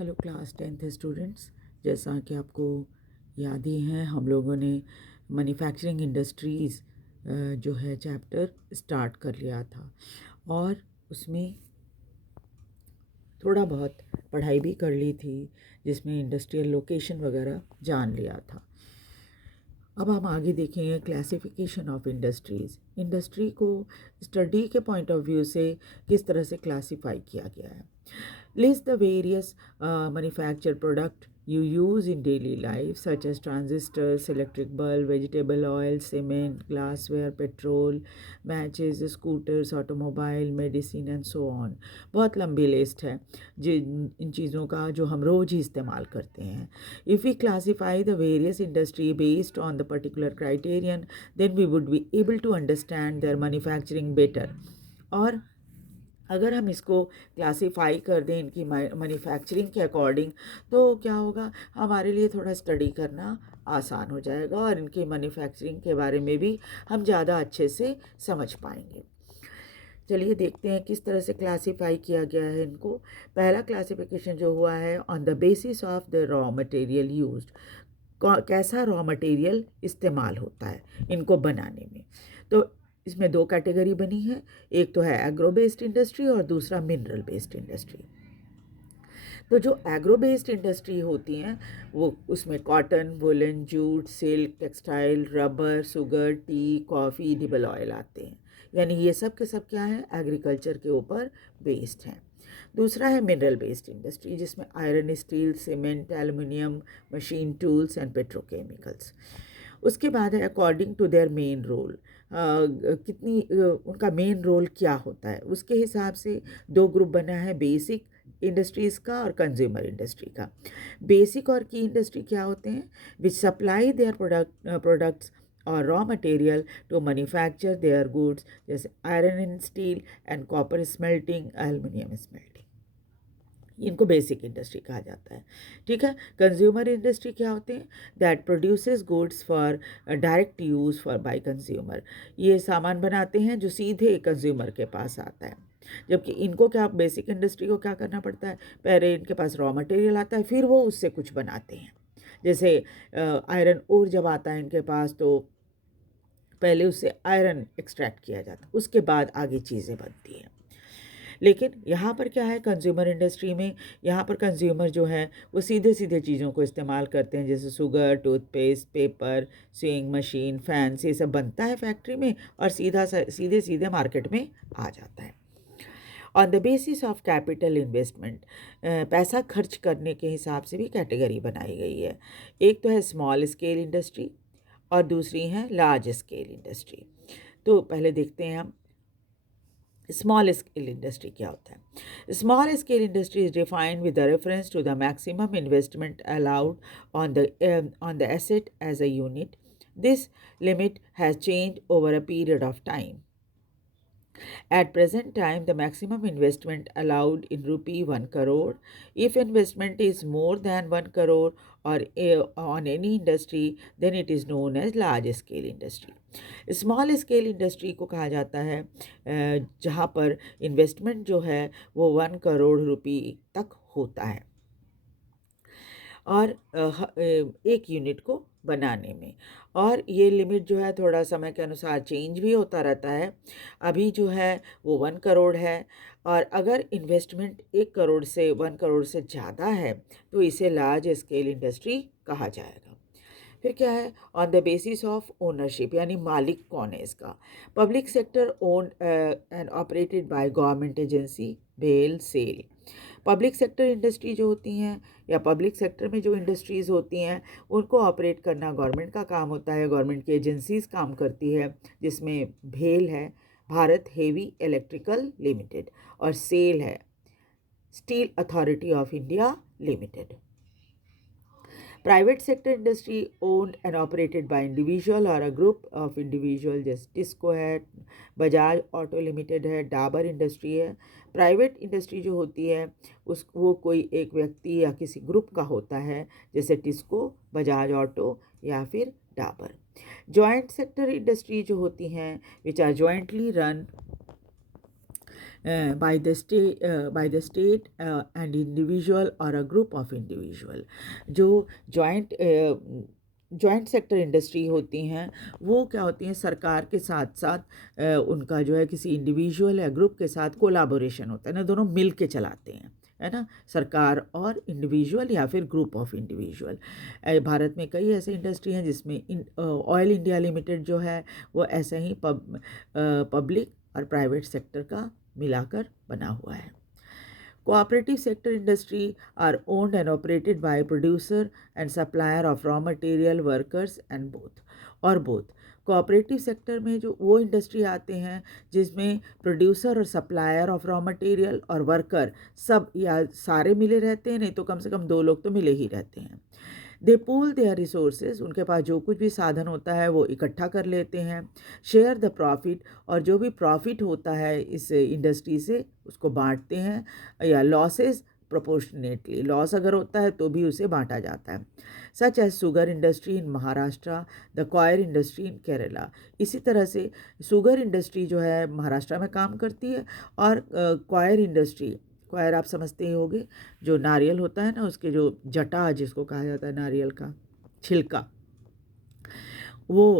Hello class 10th students. जैसा कि आपको याद ही है, हम लोगों ने मैन्युफैक्चरिंग इंडस्ट्रीज़ जो है चैप्टर स्टार्ट कर लिया था और उसमें थोड़ा बहुत पढ़ाई भी कर ली थी, जिसमें इंडस्ट्रियल लोकेशन वगैरह जान लिया था। अब हम आगे देखेंगे क्लासिफिकेशन ऑफ इंडस्ट्रीज़। इंडस्ट्री को स्टडी के पॉइंट ऑफ व्यू से किस तरह से क्लासिफाई किया गया है। List the various manufactured product you use in daily life, such as transistors, electric bulb, vegetable oil, cement, glassware, petrol, matches, scooters, automobile, medicine and so on. बहुत लंबी list है जिन इन चीज़ों का जो हम रोज़ ही इस्तेमाल करते हैं. If we classify the various industry based on the particular criterion, then we would be able to understand their manufacturing better. और अगर हम इसको क्लासीफाई कर दें इनकी मैन्युफैक्चरिंग के अकॉर्डिंग, तो क्या होगा, हमारे लिए थोड़ा स्टडी करना आसान हो जाएगा और इनकी मैन्युफैक्चरिंग के बारे में भी हम ज़्यादा अच्छे से समझ पाएंगे। चलिए देखते हैं किस तरह से क्लासीफाई किया गया है इनको। पहला क्लासिफिकेशन जो हुआ है on the basis of the raw material used, कैसा रॉ मटेरियल इस्तेमाल होता है इनको बनाने में। तो इसमें दो कैटेगरी बनी है, एक तो है एग्रो बेस्ड इंडस्ट्री और दूसरा मिनरल बेस्ड इंडस्ट्री। तो जो एग्रो बेस्ड इंडस्ट्री होती हैं वो उसमें cotton, woollen, jute, silk, textile, rubber, sugar, T, coffee, edible oil आते हैं। यानी ये सब के सब क्या है, एग्रीकल्चर के ऊपर बेस्ड हैं। दूसरा है मिनरल बेस्ड इंडस्ट्री, जिसमें iron, steel, cement, aluminium, machine tools and petrochemicals. उसके बाद है according to their main role, उनका मेन रोल क्या होता है, उसके हिसाब से दो ग्रुप बना है, बेसिक इंडस्ट्रीज़ का और कंज्यूमर इंडस्ट्री का। बेसिक और की इंडस्ट्री क्या होते हैं, विच सप्लाई देयर प्रोडक्ट्स और raw material to manufacture their goods, जैसे iron and steel and copper smelting, aluminium smelting. इनको बेसिक इंडस्ट्री कहा जाता है। ठीक है। कंज्यूमर इंडस्ट्री क्या होते हैं, that produces goods for direct use for by consumer. ये सामान बनाते हैं जो सीधे कंज्यूमर के पास आता है। जबकि इनको क्या, बेसिक इंडस्ट्री को क्या करना पड़ता है, पहले इनके पास रॉ मटेरियल आता है, फिर वो उससे कुछ बनाते हैं। जैसे आयरन ओर जब आता है इनके पास, तो पहले उससे आयरन एक्सट्रैक्ट किया जाता है, उसके बाद आगे चीज़ें बनती हैं। लेकिन यहाँ पर क्या है, कंज्यूमर इंडस्ट्री में यहाँ पर कंज्यूमर जो है वो सीधे सीधे चीज़ों को इस्तेमाल करते हैं, जैसे sugar, toothpaste, paper, swing machine, fans, ये सब बनता है फैक्ट्री में और सीधे सीधे मार्केट में आ जाता है। On the basis of capital investment, पैसा खर्च करने के हिसाब से भी कैटेगरी बनाई गई है। एक तो है स्मॉल स्केल इंडस्ट्री और दूसरी है लार्ज स्केल इंडस्ट्री। तो पहले देखते हैं हम स्मॉल स्केल इंडस्ट्री क्या होता है। Small scale industry is defined with the reference to the maximum investment allowed on the asset as a unit. This limit has change over a period of time. At present time, the maximum investment allowed in rupee 1 crore. If investment is more than 1 crore or on any industry, then it is known as large scale industry. Small scale industry को कहा जाता है जहाँ पर investment जो है वो 1 करोड़ रुपये तक होता है और एक यूनिट को बनाने में। और ये लिमिट जो है थोड़ा समय के अनुसार चेंज भी होता रहता है। अभी जो है वो 1 करोड़ है और अगर इन्वेस्टमेंट 1 करोड़ से 1 करोड़ से ज़्यादा है तो इसे लार्ज स्केल इंडस्ट्री कहा जाएगा। फिर क्या है, on the basis of ownership, यानी मालिक कौन है इसका। Public sector owned and operated by government agency, BHEL, SAIL. Public sector industry जो होती हैं या पब्लिक सेक्टर में जो इंडस्ट्रीज़ होती हैं उनको ऑपरेट करना गवर्नमेंट का काम होता है, गवर्नमेंट की एजेंसीज काम करती है, जिसमें भेल है भारत हेवी इलेक्ट्रिकल लिमिटेड और सेल है steel authority of India limited. Private sector industry owned and operated by individual और अ ग्रुप ऑफ इंडिविजुअल, जैसे टिस्को है, बजाज ऑटो लिमिटेड है, डाबर इंडस्ट्री है। प्राइवेट इंडस्ट्री जो होती है वो कोई एक व्यक्ति या किसी ग्रुप का होता है, जैसे टिस्को, बजाज ऑटो या फिर डाबर। जॉइंट सेक्टर इंडस्ट्री जो होती हैं which are jointly run by the state and individual or a group of individual। जो जॉइंट सेक्टर इंडस्ट्री होती हैं वो क्या होती हैं, सरकार के साथ साथ उनका जो है किसी इंडिविजुअल या ग्रुप के साथ कोलाबोरेशन होता है ना, दोनों मिल के चलाते हैं, है ना, सरकार और इंडिविजुअल या फिर ग्रुप ऑफ इंडिविजुअल। भारत में कई ऐसे इंडस्ट्री हैं जिसमें ऑयल इंडिया लिमिटेड जो है वो ऐसे ही पब्लिक और प्राइवेट सेक्टर का मिलाकर बना हुआ है। Cooperative sector industry are owned and operated by producer and supplier of raw material, workers and both। Cooperative sector में जो वो इंडस्ट्री आते हैं जिसमें प्रोड्यूसर और सप्लायर ऑफ रॉ मटेरियल और वर्कर सब या सारे मिले रहते हैं, नहीं तो कम से कम 2 लोग तो मिले ही रहते हैं। दे पूल देयर रिसोर्सेज, उनके पास जो कुछ भी साधन होता है वो इकट्ठा कर लेते हैं। शेयर द प्रॉफिट, और जो भी प्रॉफिट होता है इस इंडस्ट्री से उसको बांटते हैं, या लॉसेस प्रोपोर्शनेटली, लॉस अगर होता है तो भी उसे बांटा जाता है। Such as sugar industry in Maharashtra, the coir industry in Kerala. इसी तरह से शुगर इंडस्ट्री जो है महाराष्ट्र में काम करती है, और कॉयर इंडस्ट्री, क्वायर आप समझते ही होंगे, जो नारियल होता है ना उसके जो जटा जिसको कहा जाता है, नारियल का छिलका, वो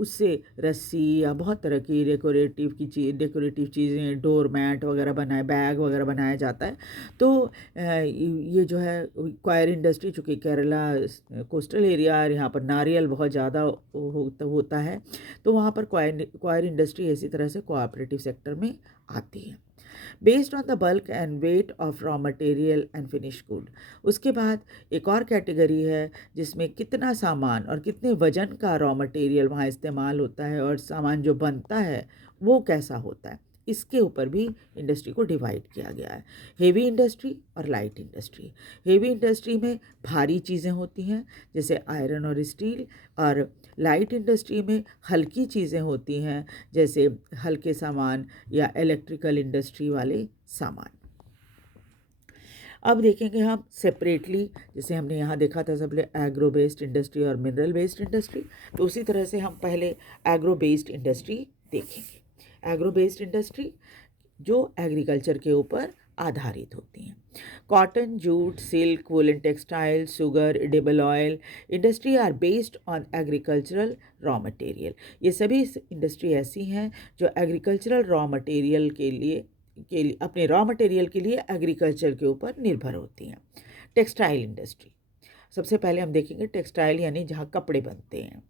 उससे रस्सी या बहुत तरह की डेकोरेटिव चीज़ें, डोर मैट वगैरह बनाए, बैग वगैरह बनाया जाता है। तो ये जो है क्वायर इंडस्ट्री, चूँकि केरला कोस्टल एरिया और यहाँ पर नारियल बहुत ज़्यादा होता है, तो वहाँ पर क्वायर इंडस्ट्री इसी तरह से कोऑपरेटिव सेक्टर में आती है। Based on the bulk and weight of raw material and finish good. उसके बाद एक और कैटेगरी है जिसमें कितना सामान और कितने वजन का रॉ मटेरियल वहाँ इस्तेमाल होता है और सामान जो बनता है वो कैसा होता है, इसके ऊपर भी इंडस्ट्री को डिवाइड किया गया है। हेवी इंडस्ट्री और लाइट इंडस्ट्री। हेवी इंडस्ट्री में भारी चीज़ें होती हैं जैसे आयरन और स्टील, और लाइट इंडस्ट्री में हल्की चीज़ें होती हैं जैसे हल्के सामान या इलेक्ट्रिकल इंडस्ट्री वाले सामान। अब देखेंगे हम सेपरेटली, जैसे हमने यहाँ देखा था सबसे एग्रो बेस्ड इंडस्ट्री और मिनरल बेस्ड इंडस्ट्री, तो उसी तरह से हम पहले एग्रो बेस्ड इंडस्ट्री देखेंगे। एग्रो बेस्ड इंडस्ट्री जो एग्रीकल्चर के ऊपर आधारित होती हैं। Cotton, jute, silk, woollen textile, sugar, edible oil industry are based on agricultural raw material. ये सभी इंडस्ट्री ऐसी हैं जो एग्रीकल्चरल रॉ मटेरियल के लिए अपने रॉ मटेरियल के लिए एग्रीकल्चर के ऊपर निर्भर होती हैं। टेक्सटाइल इंडस्ट्री, सबसे पहले हम देखेंगे टेक्सटाइल यानी जहाँ कपड़े बनते हैं।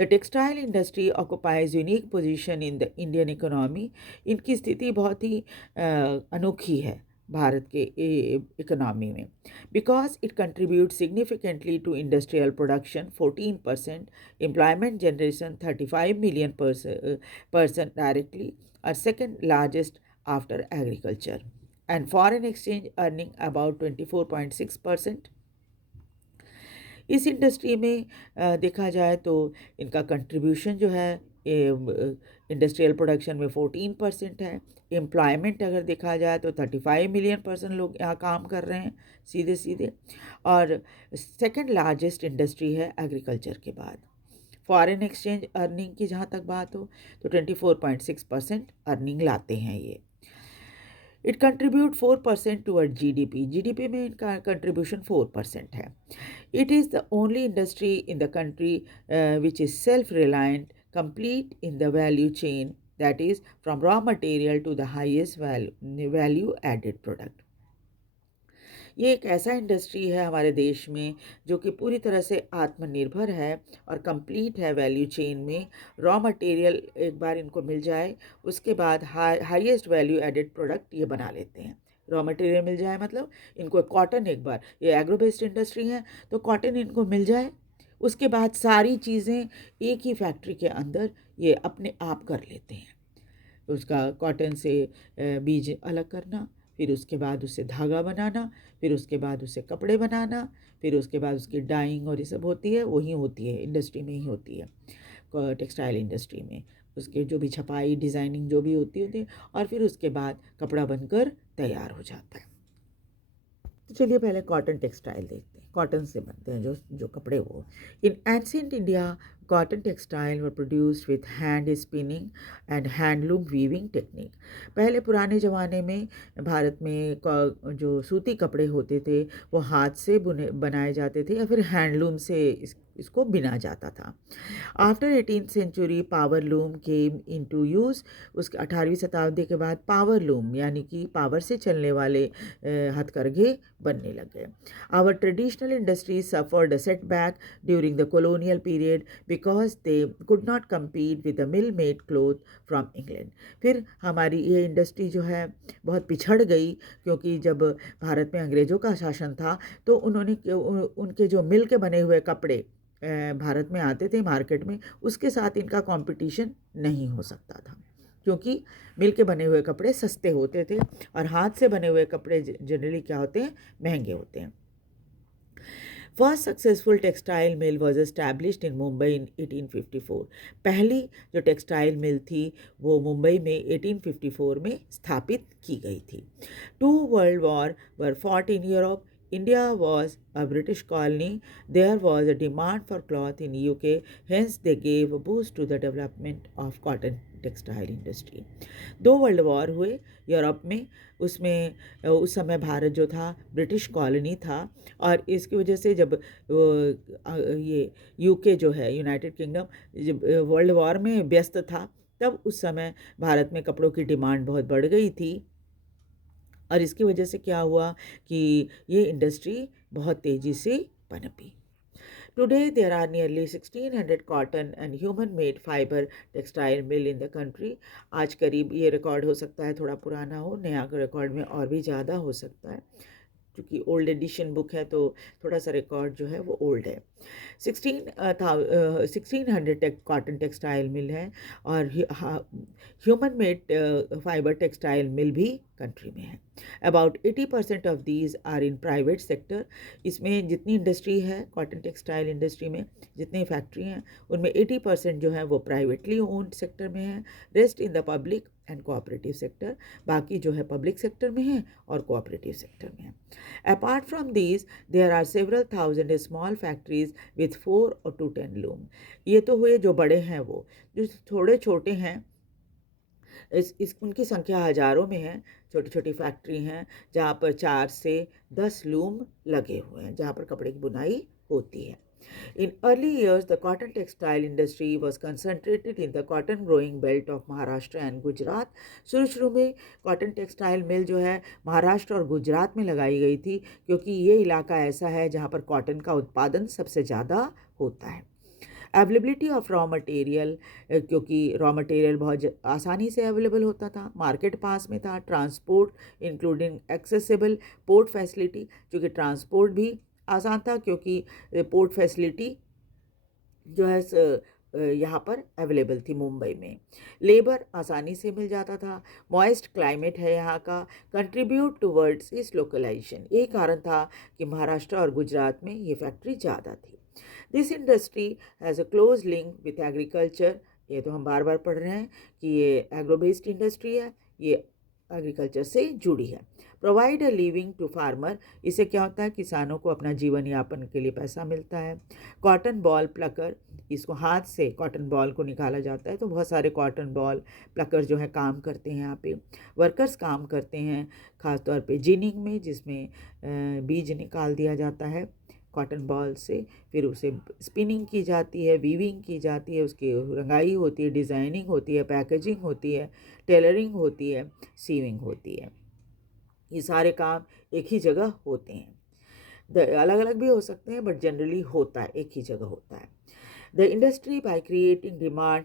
The textile industry occupies unique position in the Indian economy. इनकी स्थिति बहुत ही अनोखी है भारत के इकोनॉमी में, because it contribute significantly to industrial production 14%, employment generation 35 million person directly, और second largest after agriculture, and foreign exchange earning about 24.6%। इस industry में देखा जाए तो इनका कंट्रीब्यूशन जो है इंडस्ट्रियल प्रोडक्शन में 14% है। एम्प्लॉयमेंट अगर देखा जाए तो 35 मिलियन पर्सन लोग यहाँ काम कर रहे हैं सीधे सीधे, और सेकंड लार्जेस्ट इंडस्ट्री है एग्रीकल्चर के बाद। फॉरेन एक्सचेंज अर्निंग की जहाँ तक बात हो तो 24.6% अर्निंग लाते हैं ये। It contribute 4% toward GDP. GDP में इनका कंट्रीब्यूशन 4% है। It is the only industry in the country which is self reliant, complete in the value chain, that is from raw material to the highest value added product। ये एक ऐसा industry है हमारे देश में जो कि पूरी तरह से आत्मनिर्भर है और कंप्लीट है वैल्यू चेन में। रॉ मटेरियल एक बार इनको मिल जाए उसके बाद हाईएस्ट वैल्यू एडेड प्रोडक्ट ये बना लेते हैं। रॉ मटेरियल मिल जाए मतलब इनको कॉटन, एक बार ये एग्रो बेस्ड इंडस्ट्री है तो कॉटन इनको मिल जाए, उसके बाद सारी चीज़ें एक ही फैक्ट्री के अंदर ये अपने आप कर लेते हैं। उसका कॉटन से बीज अलग करना, फिर उसके बाद उससे धागा बनाना, फिर उसके बाद उससे कपड़े बनाना, फिर उसके बाद उसकी डाइंग और ये सब होती है, वही होती है इंडस्ट्री में ही होती है, टेक्सटाइल इंडस्ट्री में। उसके जो भी छपाई डिज़ाइनिंग जो भी होती है और फिर उसके बाद कपड़ा बनकर तैयार हो जाता है। तो चलिए पहले कॉटन टेक्सटाइल देखते हैं। कॉटन से बनते हैं जो कपड़े वो। इन ancient India cotton textile were produced with hand spinning and handloom weaving technique. पहले पुराने ज़माने में भारत में जो सूती कपड़े होते थे वो हाथ से बनाए जाते थे या फिर हैंडलूम से इसको बिना जाता था. After 18th century power loom came into use. उसके 18वीं शताब्दी के बाद पावर लूम यानी कि पावर से चलने वाले हथकरघे बनने लग गए. Our traditional industries suffered a setback during the colonial period because they could not compete with the mill made cloth from England. फिर हमारी ये इंडस्ट्री जो है बहुत पिछड़ गई क्योंकि जब भारत में अंग्रेज़ों का शासन था तो उन्होंने उनके जो मिल के बने हुए कपड़े भारत में आते थे मार्केट में, उसके साथ इनका कंपटीशन नहीं हो सकता था क्योंकि मिल के बने हुए कपड़े सस्ते होते थे और हाथ से बने हुए कपड़े जनरली क्या होते हैं, महंगे होते हैं. First successful textile mill was established in Mumbai in 1854. पहली जो टेक्सटाइल मिल थी वो मुंबई में 1854 में स्थापित की गई थी. 2 world war were fought in Europe. India was a British colony. There was a demand for cloth in UK. Hence, they gave a boost to the development of cotton textile industry. 2 world war हुए Europe में. उसमें उस समय भारत जो था British colony था और इसकी वजह से जब ये यूके जो है यूनाइटेड किंगडम जब वर्ल्ड वॉर में व्यस्त था तब उस समय भारत में कपड़ों की डिमांड बहुत बढ़ गई थी और इसकी वजह से क्या हुआ कि ये इंडस्ट्री बहुत तेज़ी से पनपी. Today there are nearly 1600 cotton and human made fiber textile mill in the country. आज करीब ये रिकॉर्ड हो सकता है थोड़ा पुराना हो, नया रिकॉर्ड में और भी ज़्यादा हो सकता है क्योंकि ओल्ड एडिशन बुक है तो थोड़ा सा रिकॉर्ड जो है वो ओल्ड है. 1600 कॉटन टेक्सटाइल मिल है और human made fibre textile mill भी कंट्री में है. About 80% of these are in private sector. इसमें जितनी इंडस्ट्री है कॉटन टेक्सटाइल इंडस्ट्री में जितनी फैक्ट्री हैं उनमें 80% जो है वो प्राइवेटली ओन्ड सेक्टर में है. Rest in the public and cooperative sector. बाकी जो है पब्लिक सेक्टर में है और कोऑपरेटिव सेक्टर में है. Apart from these there are several thousand small factories with 4 or to 10 loom. ये तो हुए जो बड़े हैं. वो जो थोड़े छोटे हैं उनकी संख्या हज़ारों में है. छोटी छोटी फैक्ट्री हैं जहाँ पर 4 से 10 लूम लगे हुए हैं जहाँ पर कपड़े की बुनाई होती है. In early years, the cotton textile industry was concentrated in the cotton growing belt of Maharashtra and Gujarat. शुरू में कॉटन टेक्सटाइल मिल जो है महाराष्ट्र और गुजरात में लगाई गई थी क्योंकि ये इलाका ऐसा है जहाँ पर कॉटन का उत्पादन सबसे ज़्यादा होता है. अवेलेबिलिटी ऑफ रॉ मटेरियल, क्योंकि रॉ मटेरियल बहुत आसानी से अवेलेबल होता था, मार्केट पास में था. Transport including accessible port facility, क्योंकि ट्रांसपोर्ट भी आसान था क्योंकि पोर्ट फैसिलिटी जो है यहाँ पर अवेलेबल थी मुंबई में. लेबर आसानी से मिल जाता था. मॉइस्ट क्लाइमेट है यहाँ का. कंट्रीब्यूट टूवर्ड्स इस लोकलाइजेशन. यही कारण था कि महाराष्ट्र और गुजरात में ये फैक्ट्री ज़्यादा थी. This industry has a close link with agriculture. ये तो हम बार बार पढ़ रहे हैं कि ये एग्रो बेस्ड इंडस्ट्री है, ये एग्रीकल्चर से जुड़ी है. Provide a living to farmer. इससे क्या होता है, किसानों को अपना जीवन यापन के लिए पैसा मिलता है. कॉटन बॉल प्लकर, इसको हाथ से कॉटन बॉल को निकाला जाता है तो बहुत सारे कॉटन बॉल प्लकर जो है काम करते हैं यहाँ पे. वर्कर्स काम करते हैं ख़ासतौर पे जिनिंग में, जिसमें बीज निकाल दिया जाता है कॉटन बॉल से. फिर उसे स्पिनिंग की जाती है, वीविंग की जाती है, उसकी रंगाई होती है, डिज़ाइनिंग होती है, पैकेजिंग होती है, टेलरिंग होती है, सीविंग होती है. ये सारे काम एक ही जगह होते हैं. अलग अलग भी हो सकते हैं बट जनरली होता है, एक ही जगह होता है. The industry by creating demand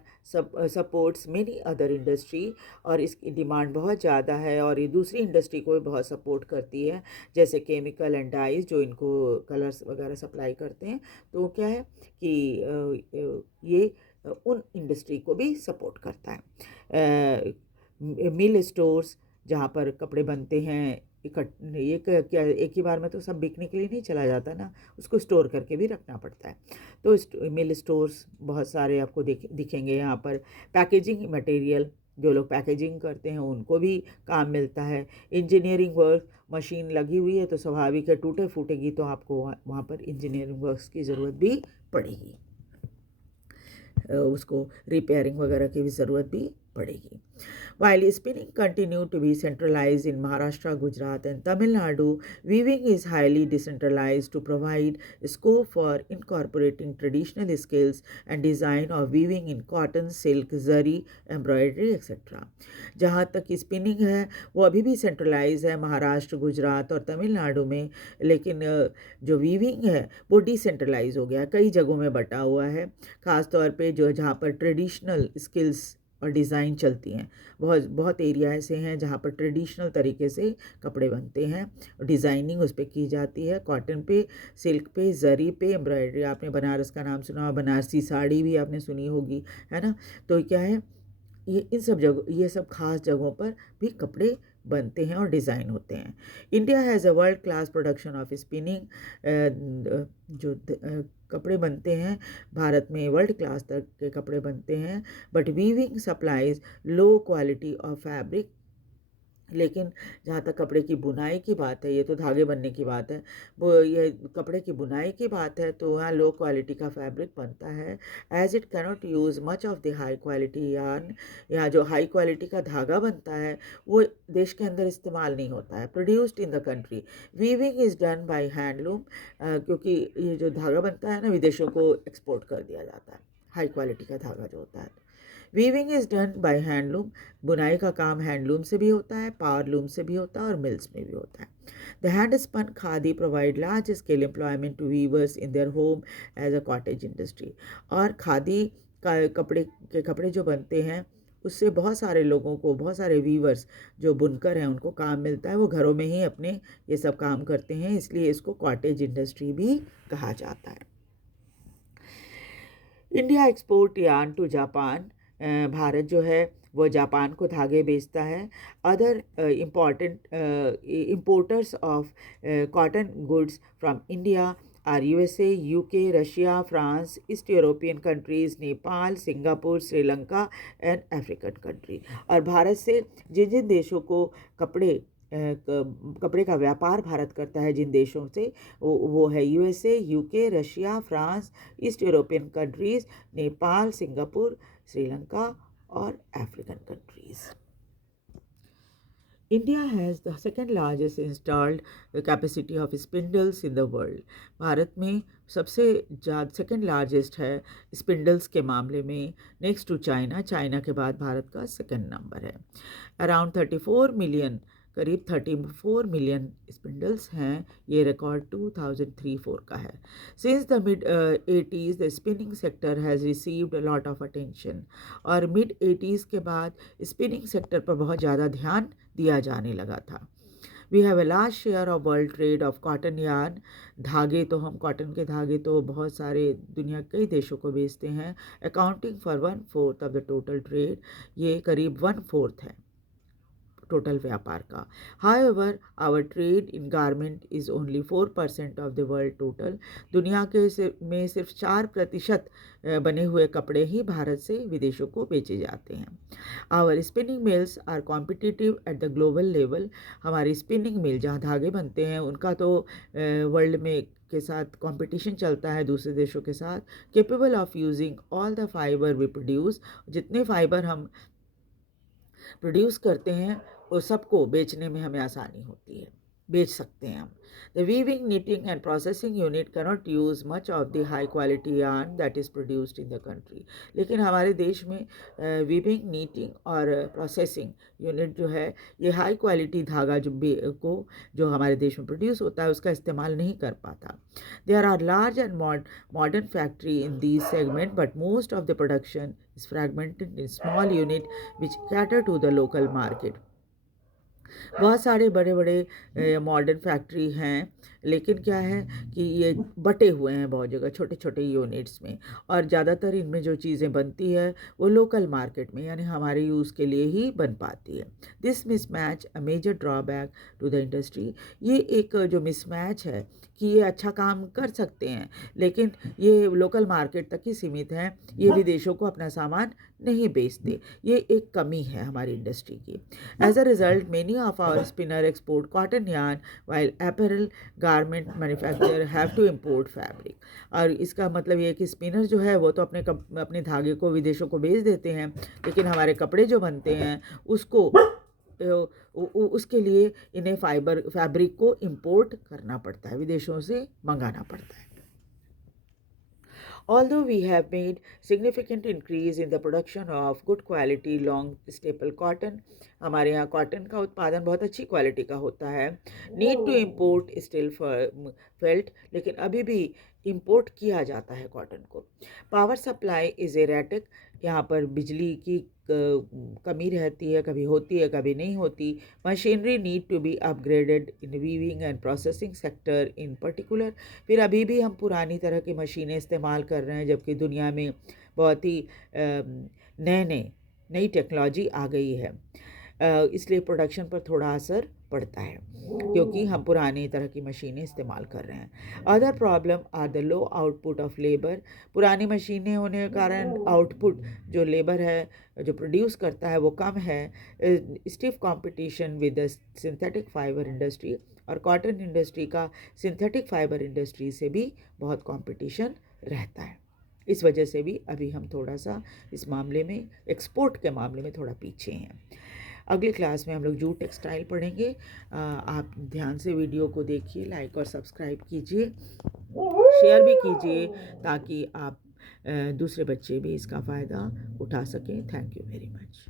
supports many other industry. और इसकी डिमांड बहुत ज़्यादा है और ये दूसरी इंडस्ट्री को भी बहुत सपोर्ट करती है, जैसे केमिकल एंड डाइज जो इनको कलर्स वगैरह सप्लाई करते हैं. तो क्या है कि ये उन इंडस्ट्री को भी सपोर्ट करता है. मिल स्टोर्स जहाँ पर कपड़े बनते हैं क्या एक ही बार में तो सब बिकने के लिए नहीं चला जाता ना, उसको स्टोर करके भी रखना पड़ता है. तो मिल स्टोर्स बहुत सारे आपको दिखेंगे यहाँ पर. पैकेजिंग मटेरियल, जो लोग पैकेजिंग करते हैं उनको भी काम मिलता है. इंजीनियरिंग वर्क, मशीन लगी हुई है तो स्वाभाविक है टूटे फूटेगी तो आपको वहाँ पर इंजीनियरिंग वर्क्स की ज़रूरत भी पड़ेगी. उसको रिपेयरिंग वगैरह की भी ज़रूरत भी पड़ेगी. While spinning continued to be centralized in Maharashtra, Gujarat, and Tamil Nadu, weaving is highly decentralized to provide scope for incorporating traditional skills and design of weaving in cotton, silk, zari, embroidery, etc. जहाँ तक spinning है वो अभी भी centralise है महाराष्ट्र, गुजरात और तमिलनाडु में, लेकिन जो वीविंग है वो डिसेंट्रलाइज हो गया, कई जगहों में बटा हुआ है, ख़ास तौर पे जो जहाँ पर ट्रेडिशनल स्किल्स और डिज़ाइन चलती हैं. बहुत बहुत एरिया ऐसे हैं जहाँ पर ट्रेडिशनल तरीके से कपड़े बनते हैं, डिज़ाइनिंग उस पर की जाती है, कॉटन पे, सिल्क पे, जरी पे, एम्ब्रॉयडरी. आपने बनारस का नाम सुना, बनारसी साड़ी भी आपने सुनी होगी, है ना. तो क्या है, ये सब खास जगहों पर भी कपड़े बनते हैं और डिज़ाइन होते हैं. India has a world class production of spinning. कपड़े बनते हैं भारत में, वर्ल्ड क्लास तक के कपड़े बनते हैं. But weaving supplies low quality of fabric. लेकिन जहाँ तक कपड़े की बुनाई की बात है, ये तो धागे बनने की बात है, वो ये कपड़े की बुनाई की बात है तो वहाँ लो क्वालिटी का फैब्रिक बनता है. As it cannot use much of the high quality yarn. यहाँ जो हाई क्वालिटी का धागा बनता है वो देश के अंदर इस्तेमाल नहीं होता है. Produced in the country. Weaving is done by handloom. क्योंकि ये जो धागा बनता है ना, विदेशों को एक्सपोर्ट कर दिया जाता है, हाई क्वालिटी का धागा जो होता है. Weaving is done by handloom. बुनाई का काम हैंडलूम से भी होता है, पावरलूम से भी होता है और मिल्स में भी होता है. The hand spun khadi provide large scale employment to weavers in their home as a cottage industry. और खादी का कपड़े जो बनते हैं उससे बहुत सारे लोगों को, बहुत सारे वीवर्स जो बुनकर हैं उनको काम मिलता है. वो घरों में ही अपने ये सब काम करते हैं, इसलिए इसको कॉटेज इंडस्ट्री भी कहा जाता है. India export yarn to Japan. Bharat जो है वो जापान को धागे बेचता है. Other important importers of cotton goods from India are USA, UK, Russia, France, east European countries, Nepal, Singapore, Sri Lanka and African country. और भारत से जिन जिन देशों को कपड़े का व्यापार भारत करता है, जिन देशों से, वो है USA, UK, Russia, France, east European countries, Nepal, Singapore, Sri Lanka और African countries. India has the second largest installed capacity of spindles in the world. Bharat में सबसे ज़्यादा सेकेंड लार्जेस्ट है स्पिंडल्स के मामले में, नेक्स्ट टू चाइना. चाइना के बाद भारत का सेकेंड नंबर है. अराउंड 34 मिलियन, करीब 34 मिलियन स्पिंडल्स हैं. ये रिकॉर्ड 2003-04 का है. Since the mid 80s the spinning sector has received a lot of attention. और मिड 80s के बाद स्पिनिंग सेक्टर पर बहुत ज़्यादा ध्यान दिया जाने लगा था. We have a large share of world trade of cotton yarn. धागे तो हम कॉटन के धागे तो बहुत सारे दुनिया कई देशों को बेचते हैं. Accounting for 1/4 of the total trade. ये करीब 1/4 है टोटल व्यापार का. However our trade in garment is only 4% of the world total. दुनिया के में सिर्फ 4% बने हुए कपड़े ही भारत से विदेशों को बेचे जाते हैं. Our spinning mills are competitive at the global level. हमारी स्पिनिंग मिल जहाँ धागे बनते हैं उनका तो वर्ल्ड में के साथ कंपटीशन चलता है दूसरे देशों के साथ. Capable of using all the fibre we produce. जितने फाइबर हम प्रोड्यूस करते हैं वो सबको बेचने में हमें आसानी होती है, बेच सकते हैं हम. The weaving, knitting and processing unit cannot use much of the high quality yarn that is produced in the country. लेकिन हमारे देश में वीविंग, नीटिंग और प्रोसेसिंग यूनिट जो है ये हाई क्वालिटी धागा जो हमारे देश में प्रोड्यूस होता है उसका इस्तेमाल नहीं कर पाता. There are large and modern factory in these segment but most of the production is fragmented in small unit which cater to the local market. बहुत सारे बड़े बड़े मॉडर्न फैक्ट्री हैं, लेकिन क्या है कि ये बटे हुए हैं बहुत जगह छोटे छोटे यूनिट्स में, और ज़्यादातर इनमें जो चीज़ें बनती है वो लोकल मार्केट में यानी हमारे यूज़ के लिए ही बन पाती है. This mismatch a major drawback to the industry. ये एक जो मिसमैच है कि ये अच्छा काम कर सकते हैं लेकिन ये लोकल मार्केट तक ही सीमित हैं, ये विदेशों को अपना सामान नहीं बेचते. ये एक कमी है हमारी इंडस्ट्री की. As a result many of our spinner export cotton yarn while apparel, garment manufacturer have to import fabric. और इसका मतलब ये है कि स्पिनर जो है वो तो अपने धागे को विदेशों को भेज देते हैं, लेकिन हमारे कपड़े जो बनते हैं उसको उसके लिए इन्हें फैब्रिक को इम्पोर्ट करना पड़ता है, विदेशों से मंगाना पड़ता है। Although we have made significant increase in the production of good quality long staple cotton, हमारे यहाँ कॉटन का उत्पादन बहुत अच्छी क्वालिटी का होता है। Need to import still felt, लेकिन अभी भी इम्पोर्ट किया जाता है कॉटन को। पावर सप्लाई इज़ एरेटिक, यहाँ पर बिजली की कमी रहती है, कभी होती है कभी नहीं होती। Machinery need to be upgraded in weaving and processing sector in particular, फिर अभी भी हम पुरानी तरह की मशीनें इस्तेमाल कर रहे हैं, जबकि दुनिया में बहुत ही नई टेक्नोलॉजी आ गई है। इसलिए प्रोडक्शन पर थोड़ा असर पड़ता है क्योंकि हम पुरानी तरह की मशीनें इस्तेमाल कर रहे हैं। Other problem are the low output of labour, पुरानी मशीनें होने के कारण आउटपुट जो लेबर है जो प्रोड्यूस करता है वो कम है। Stiff competition with the synthetic fibre industry, और कॉटन इंडस्ट्री का सिंथेटिक फाइबर इंडस्ट्री से भी बहुत कंपटीशन रहता है। इस वजह से भी अभी हम थोड़ा सा इस मामले में, एक्सपोर्ट के मामले में थोड़ा पीछे हैं। अगली क्लास में हम लोग जूट टेक्सटाइल पढ़ेंगे। आप ध्यान से वीडियो को देखिए, लाइक और सब्सक्राइब कीजिए, शेयर भी कीजिए ताकि आप दूसरे बच्चे भी इसका फ़ायदा उठा सकें। Thank you very much.